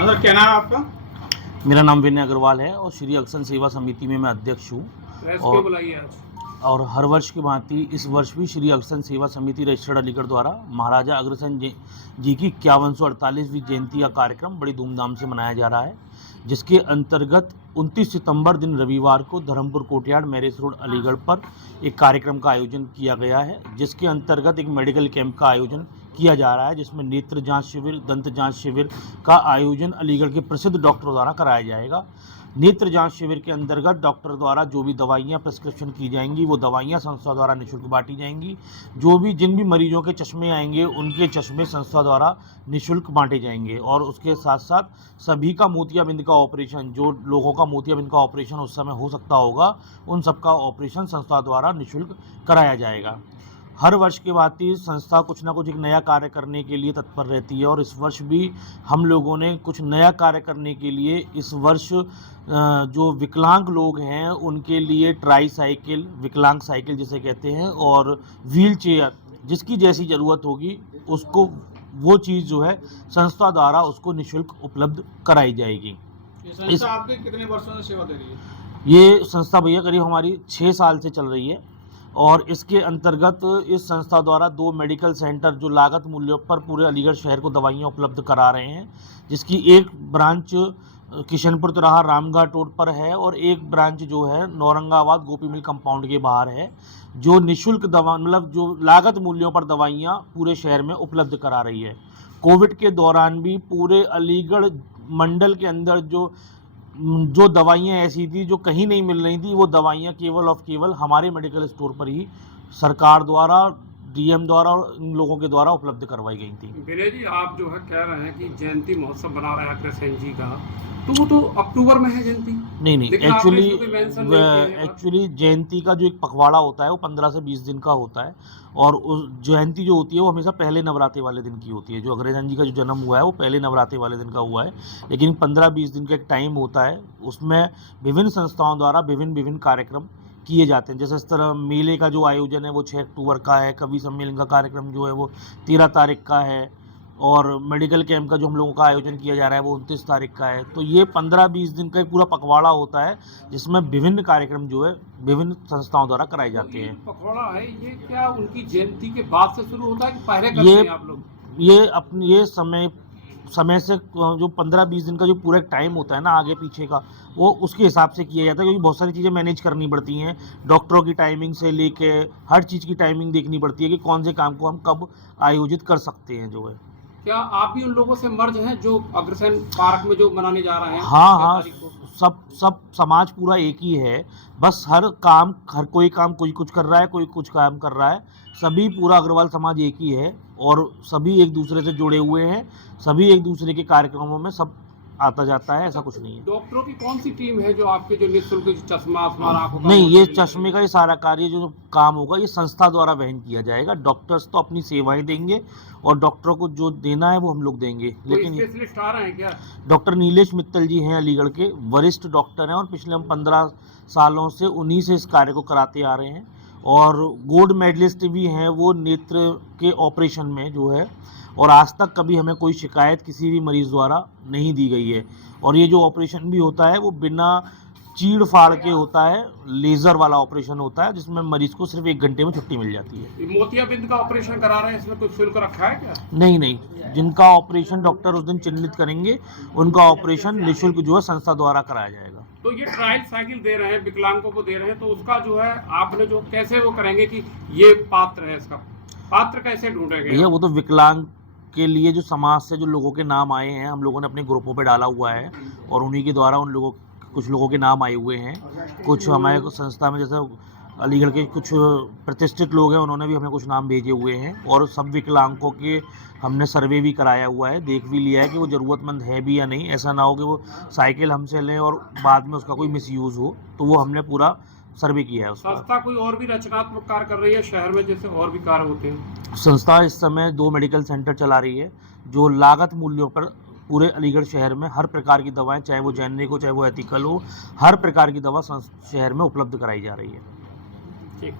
हाँ सर, क्या नाम है आपका? मेरा नाम विनय अग्रवाल है और श्री अग्रसेन सेवा समिति में मैं अध्यक्ष हूँ। प्रेस क्यों बुलाई है आज? और हर वर्ष की भांति इस वर्ष भी श्री अग्रसेन सेवा समिति रजिस्टर्ड अलीगढ़ द्वारा महाराजा अग्रसेन जी की 5148वीं जयंती का कार्यक्रम बड़ी धूमधाम से मनाया जा रहा है, जिसके अंतर्गत 29 सितंबर दिन रविवार को Dharampur courtyard marriage road Aligarh पर एक कार्यक्रम का आयोजन किया गया है, जिसके अंतर्गत एक मेडिकल कैंप का आयोजन किया जा रहा है, जिसमें नेत्र जांच शिविर, दंत जांच शिविर का आयोजन अलीगढ़ के प्रसिद्ध डॉक्टरों द्वारा कराया जाएगा। नेत्र जांच शिविर के अंतर्गत डॉक्टर द्वारा जो भी दवाइयाँ प्रिस्क्रिप्शन की जाएंगी वो दवाइयाँ संस्था द्वारा निःशुल्क बांटी जाएंगी। जिन भी मरीजों के चश्मे आएंगे उनके चश्मे संस्था द्वारा निःशुल्क बांटे जाएंगे। और उसके साथ साथ सभी का मोतियाबिंद का ऑपरेशन, जो लोगों का मोतियाबिंद का ऑपरेशन उस समय हो सकता होगा, उन सबका ऑपरेशन संस्था द्वारा निःशुल्क कराया जाएगा। हर वर्ष के भांति संस्था कुछ ना कुछ एक नया कार्य करने के लिए तत्पर रहती है और इस वर्ष भी हम लोगों ने कुछ नया कार्य करने के लिए इस वर्ष जो विकलांग लोग हैं उनके लिए ट्राई साइकिल, विकलांग साइकिल जिसे कहते हैं, और व्हील चेयर, जिसकी जैसी ज़रूरत होगी उसको वो चीज़ जो है संस्था द्वारा उसको निःशुल्क उपलब्ध कराई जाएगी। ये संस्था आपके कितने वर्षों से सेवा दे रही है? ये संस्था भैया करीब हमारी 6 साल से चल रही है और इसके अंतर्गत इस संस्था द्वारा 2 मेडिकल सेंटर जो लागत मूल्यों पर पूरे अलीगढ़ शहर को दवाइयाँ उपलब्ध करा रहे हैं, जिसकी एक ब्रांच किशनपुर तिराहा रामघाट रोड पर है और एक ब्रांच जो है नौरंगाबाद गोपी मिल कंपाउंड के बाहर है, जो निःशुल्क दवा मतलब जो लागत मूल्यों पर दवाइयाँ पूरे शहर में उपलब्ध करा रही है। कोविड के दौरान भी पूरे अलीगढ़ मंडल के अंदर जो दवाइयाँ ऐसी थी जो कहीं नहीं मिल रही थी, वो दवाइयाँ केवल और केवल हमारे मेडिकल स्टोर पर ही सरकार द्वारा, डीएम द्वारा और इन लोगों के द्वारा उपलब्ध करवाई गई थी। विनय जी, आप जो है कह रहे हैं कि जयंती महोत्सव बना रहे हैं अग्रसेन जी का, तो वो तो अक्टूबर में है जयंती। नहीं, एक्चुअली एक्चुअली जयंती का जो एक पखवाड़ा होता है वो 15 से 20 दिन का होता है और उस जयंती जो होती है वो हमेशा पहले नवरात्रि वाले दिन की होती है। जो अग्रसेन जी का जो जन्म हुआ है वो पहले नवरात्रि वाले दिन का हुआ है, लेकिन 15-20 दिन का एक टाइम होता है, उसमें विभिन्न संस्थाओं द्वारा विभिन्न कार्यक्रम किए जाते हैं। जैसे इस तरह मेले का जो आयोजन है वो 6 अक्टूबर का है, कवि सम्मेलन का कार्यक्रम जो है वो 13 तारीख का है और मेडिकल कैंप का जो हम लोगों का आयोजन किया जा रहा है वो 29 तारीख का है। तो ये 15-20 दिन का एक पूरा पखवाड़ा होता है जिसमें विभिन्न कार्यक्रम जो है विभिन्न संस्थाओं द्वारा कराए जाते हैं। पखवाड़ा है ये क्या उनकी जयंती के बाद से शुरू होता है कि पहले करते हैं आप लोग? ये समय से जो 15-20 दिन का जो पूरा टाइम होता है ना आगे पीछे का, वो उसके हिसाब से किया जाता है, क्योंकि बहुत सारी चीज़ें मैनेज करनी पड़ती हैं। डॉक्टरों की टाइमिंग से लेके हर चीज़ की टाइमिंग देखनी पड़ती है कि कौन से काम को हम कब आयोजित कर सकते हैं जो है। क्या आप भी उन लोगों से मर्ज हैं जो अग्रसेन पार्क में जो मनाने जा रहे हैं? हाँ, सब समाज पूरा एक ही है, बस हर कोई काम कोई कुछ कर रहा है, कोई कुछ काम कर रहा है, सभी पूरा अग्रवाल समाज एक ही है और सभी एक दूसरे से जुड़े हुए हैं, सभी एक दूसरे के कार्यक्रमों में सब आता जाता है, ऐसा कुछ नहीं है। डॉक्टरों की कौन सी टीम है जो आपके जो निःशुल्क चश्मा आंखों का? नहीं, ये चश्मे का ये सारा कार्य जो काम होगा ये संस्था द्वारा वहन किया जाएगा। डॉक्टर्स तो अपनी सेवाएं देंगे और डॉक्टरों को जो देना है वो हम लोग देंगे। लेकिन स्पेशलिस्ट आ रहे हैं क्या? डॉक्टर नीलेश मित्तल जी हैं, अलीगढ़ के वरिष्ठ डॉक्टर हैं और पिछले हम 15 सालों से उन्हीं से इस कार्य को कराते आ रहे हैं और गोल्ड मेडलिस्ट भी हैं वो नेत्र के ऑपरेशन में जो है, और आज तक कभी हमें कोई शिकायत किसी भी मरीज़ द्वारा नहीं दी गई है। और ये जो ऑपरेशन भी होता है वो बिना चीड़ फाड़ के होता है, लेज़र वाला ऑपरेशन होता है जिसमें मरीज़ को सिर्फ 1 घंटे में छुट्टी मिल जाती है। मोतियाबिंद का ऑपरेशन करा रहे हैं, इसमें कुछ शुल्क रखा है क्या? नहीं, जिनका ऑपरेशन डॉक्टर उस दिन चिन्हित करेंगे उनका ऑपरेशन निःशुल्क जो है संस्था द्वारा कराया जाएगा। तो ये ट्रायल साइकिल दे रहे हैं, विकलांगों को दे रहे हैं, तो उसका जो है आपने जो कैसे वो करेंगे कि ये पात्र है, इसका पात्र कैसे ढूंढेंगे? भैया वो तो विकलांग के लिए जो समाज से जो लोगों के नाम आए हैं हम लोगों ने अपने ग्रुपों पे डाला हुआ है और उन्हीं के द्वारा कुछ लोगों के नाम आए हुए हैं। कुछ हमारे संस्था में जैसे अलीगढ़ के कुछ प्रतिष्ठित लोग हैं, उन्होंने भी हमें कुछ नाम भेजे हुए हैं और सब विकलांगों के हमने सर्वे भी कराया हुआ है, देख भी लिया है कि वो ज़रूरतमंद है भी या नहीं। ऐसा ना हो कि वो साइकिल हमसे लें और बाद में उसका कोई मिसयूज़ हो, तो वो हमने पूरा सर्वे किया है उसका। संस्था कोई और भी रचनात्मक कार्य कर रही है शहर में, जैसे और भी कार्य होते हैं? संस्था इस समय 2 मेडिकल सेंटर चला रही है जो लागत मूल्यों पर पूरे अलीगढ़ शहर में हर प्रकार की दवाएं, चाहे वो जेनरिक हो चाहे वो एथिकल हो, हर प्रकार की दवा शहर में उपलब्ध कराई जा रही है। ठीक।